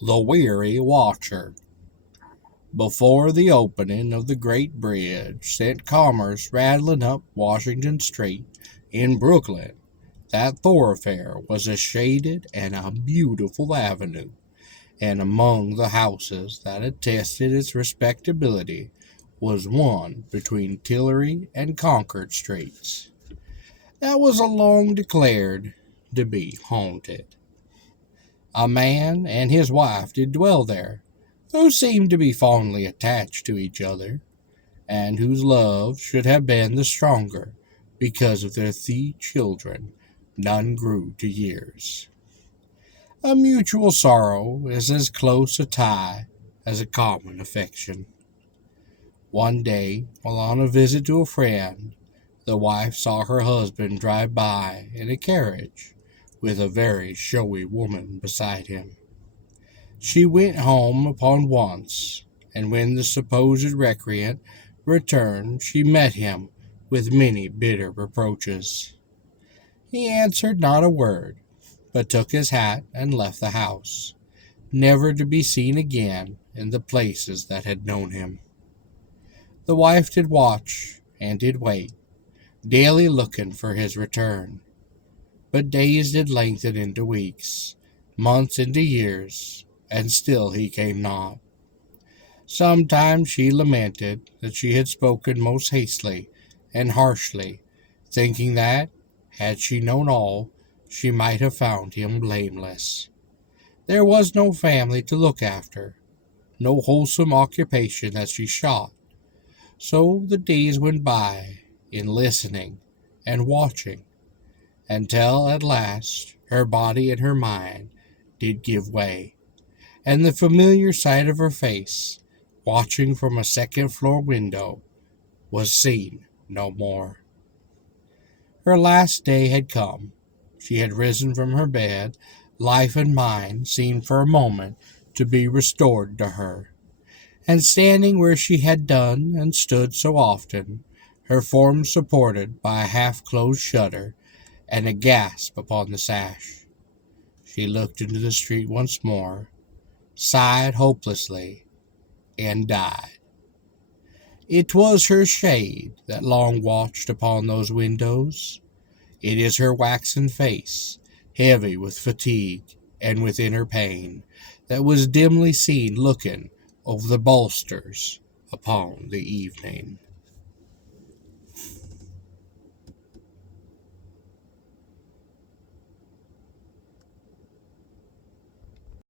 The Weary Watcher. Before the opening of the Great Bridge sent commerce rattling up Washington Street in Brooklyn, that thoroughfare was a shaded and a beautiful avenue, and among the houses that attested its respectability was one between Tillery and Concord Streets. That was long declared to be haunted. A man and his wife did dwell there, who seemed to be fondly attached to each other, and whose love should have been the stronger because of their 3 children, none grew to years. A mutual sorrow is as close a tie as a common affection. One day, while on a visit to a friend, the wife saw her husband drive by in a carriage with a very showy woman beside him. She went home upon once, and when the supposed recreant returned, she met him with many bitter reproaches. He answered not a word, but took his hat and left the house, never to be seen again in the places that had known him. The wife did watch and did wait, daily looking for his return. But days did lengthen into weeks, months into years, and still he came not. Sometimes she lamented that she had spoken most hastily and harshly, thinking that, had she known all, she might have found him blameless. There was no family to look after, no wholesome occupation that she sought. So the days went by in listening and watching, until at last her body and her mind did give way, and the familiar sight of her face, watching from a second-floor window, was seen no more. Her last day had come. She had risen from her bed. Life and mind seemed for a moment to be restored to her, and standing where she had done and stood so often, her form supported by a half-closed shutter and a gasp upon the sash, she looked into the street once more, sighed hopelessly, and died. It was her shade that long watched upon those windows. It is her waxen face, heavy with fatigue and with inner pain, that was dimly seen looking over the balusters upon the evening.